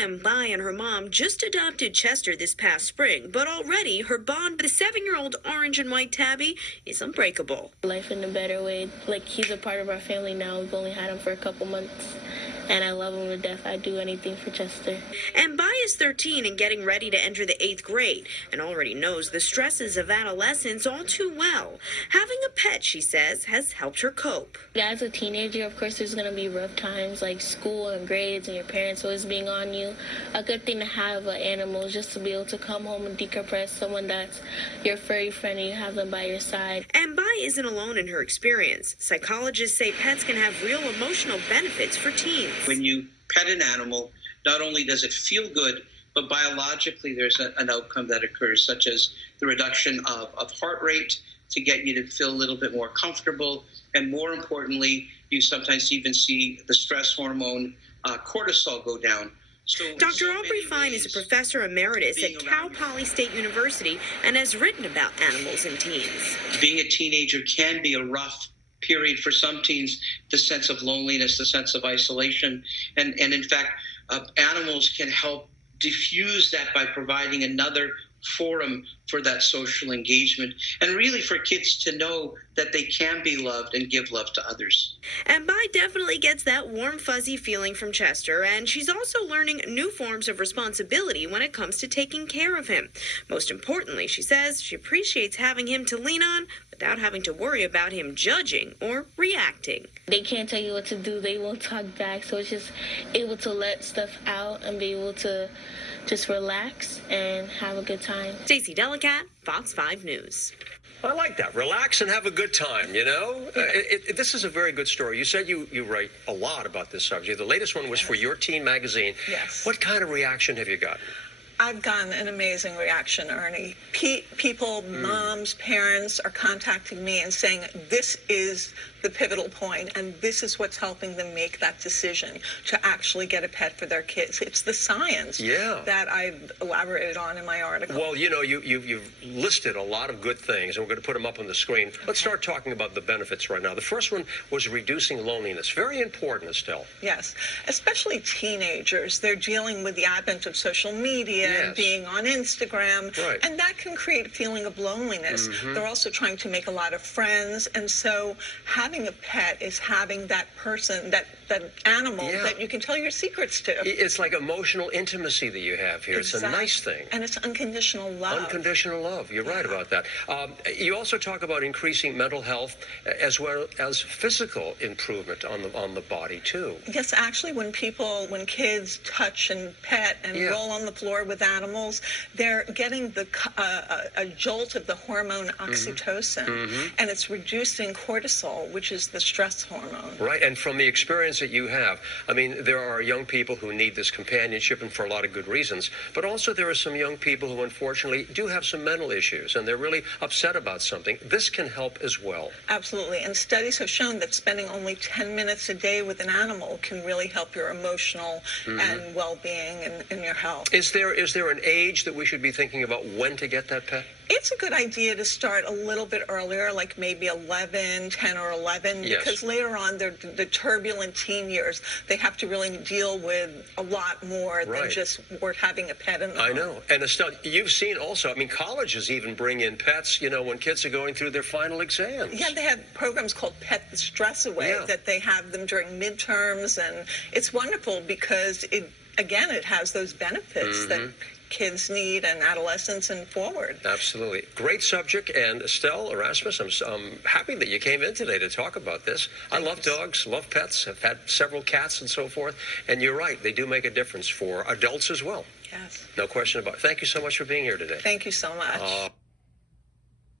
Bai and her mom just adopted Chester this past spring, but already her bond with the 7-year-old orange and white tabby is unbreakable. Life in a better way. Like, he's a part of our family now. We've only had him for a couple months, and I love him to death. I'd do anything for Chester. And Bai is 13 and getting ready to enter the 8th grade, and already knows the stresses of adolescence all too well. Having a pet, she says, has helped her cope. As a teenager, of course, there's going to be rough times, like school and grades and your parents always being on you. A good thing to have an animal is just to be able to come home and decompress, someone that's your furry friend and you have them by your side. And Bai isn't alone in her experience. Psychologists say pets can have real emotional benefits for teens. When you pet an animal, not only does it feel good, but biologically there's an outcome that occurs, such as the reduction of heart rate to get you to feel a little bit more comfortable. And more importantly, you sometimes even see the stress hormone cortisol go down. Dr. Aubrey Fine is a professor emeritus at Cal Poly State University and has written about animals and teens. Being a teenager can be a rough period for some teens, the sense of loneliness, the sense of isolation. And in fact, animals can help diffuse that by providing another forum for that social engagement, and really for kids to know that they can be loved and give love to others. And Bai definitely gets that warm, fuzzy feeling from Chester, and she's also learning new forms of responsibility when it comes to taking care of him. Most importantly, she says she appreciates having him to lean on without having to worry about him judging or reacting. They can't tell you what to do, they won't talk back, so it's just able to let stuff out and be able to just relax and have a good time. Stacey Delicat, Fox 5 News. I like that. Relax and have a good time, you know? This is a very good story. You said you write a lot about this subject. The latest one was for your teen magazine. Yes. What kind of reaction have you gotten? I've gotten an amazing reaction, Ernie. People, moms, parents are contacting me and saying this is the pivotal point and this is what's helping them make that decision to actually get a pet for their kids. It's the science that I've elaborated on in my article. Well, you know, you've listed a lot of good things, and we're going to put them up on the screen. Let's start talking about the benefits right now. The first one was reducing loneliness. Very important, Estelle. Yes, especially teenagers. They're dealing with the advent of social media and being on Instagram, and that can create a feeling of loneliness. They're also trying to make a lot of friends, and so having a pet is having that person, that animal that you can tell your secrets to. It's like emotional intimacy that you have here. Exactly. It's a nice thing. And it's unconditional love. Unconditional love. You're right about that. You also talk about increasing mental health as well as physical improvement on the body too. Yes, actually, when kids touch and pet and roll on the floor with animals, they're getting a jolt of the hormone oxytocin, and it's reducing cortisol, which is the stress hormone. Right, and from the experience that you have, I mean, there are young people who need this companionship, and for a lot of good reasons, but also there are some young people who unfortunately do have some mental issues, and they're really upset about something. This can help as well. Absolutely, and studies have shown that spending only 10 minutes a day with an animal can really help your emotional and well-being and your health. Is there an age that we should be thinking about when to get that pet? It's a good idea to start a little bit earlier, like maybe 10 or 11, because later on, the turbulent teen years, they have to really deal with a lot more than just having a pet in the home. I know. And Estelle, you've seen also, I mean, colleges even bring in pets, you know, when kids are going through their final exams. Yeah, they have programs called Pet the Stress Away that they have them during midterms, and it's wonderful because it has those benefits that kids need and adolescents and forward. Absolutely. Great subject. And Estelle Erasmus, I'm happy that you came in today to talk about this. I love dogs, love pets. I've had several cats and so forth. And you're right, they do make a difference for adults as well. Yes. No question about it. Thank you so much for being here today. Thank you so much.